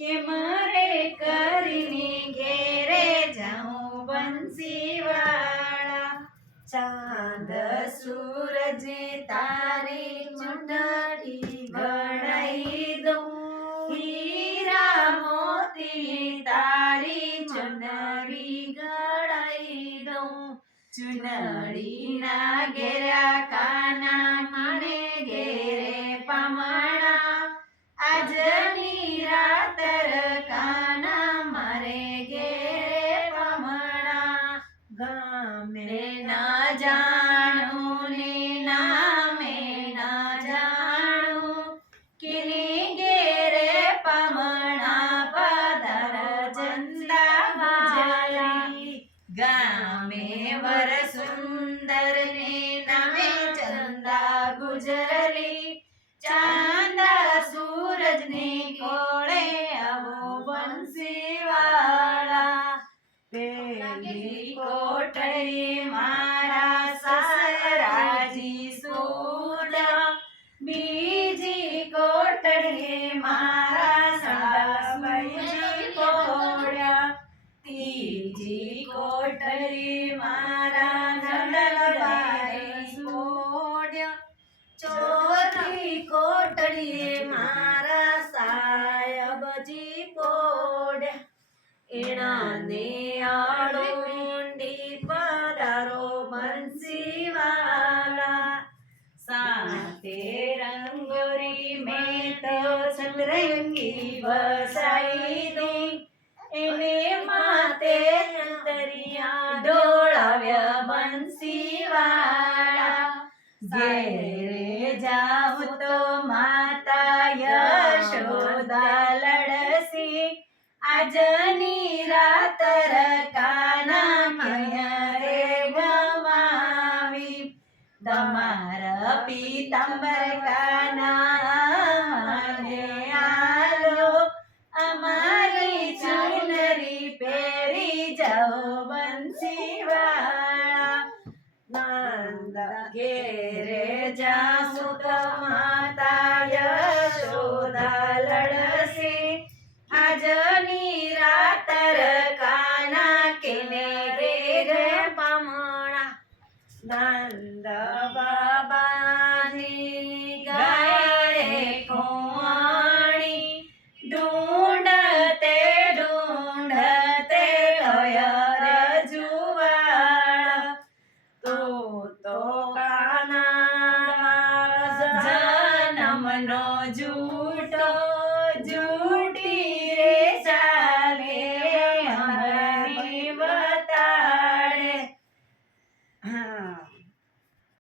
કે મારે કરીને ઘેરે જાઉં બંસીવાળા. ચાંદ સૂરજ તારી ચુંદડી ઘડાઈ દઉં, હીરા મોતી તારી ચુંદડી ઘડાઈ દઉં. ચુંદડીના ઘેરા કાના મારે ઘેરે પામણા, આજની રાતર કાના મારે ઘેરે પામણા. ગામે ના જાણું ને નામે ના જાણું, કિની ઘેરે પામણા પધાર ચંદા ગુજરી. ગામે વર સુંદર ને નામે ચંદા ગુજરી, ચાંદા સૂરજ ને કોળે આવો બંસીવાળા. પેલી કોઠડી મારા સસરાજી સુડા, બીજી કોઠડી મારા સાસુજી કોળ્યા, ત્રીજી કોઠડી મારા નણંદબાઈ સોડ્યા, ચોથી કોઠડી મારા સાયબજી પોડ્યા. એણાને આડુંડી પધારો બંસીવાલા, સાતે રંગોરી મેં તો સતરંગી વસાઈ દી, એને માતે અંતરિયા ઢોળાવ્યા બંસીવાળા. ઘેરે જાઉં તો માતા યશોદા લડસી, આજની રાતર કાના મયરે ગમાવી. તમારા પીતાંબર કાના મને આલો, અમારી ચુનરી પહેરી જાઓ બંસીવાળા. નંદ ઘેરે જાસુ તો માતા યશોદા લડસી, આજની રાતર કાના કેને ઘેરે પામણા. નંદ બાબાની ગાય કુંવાણી, ઢૂંઢતે ઢૂંઢતે થયા રજુવાળા. તો કાના જન્મનો જૂઠો જૂઠી રે ચાલે, હમણાં બતાડે.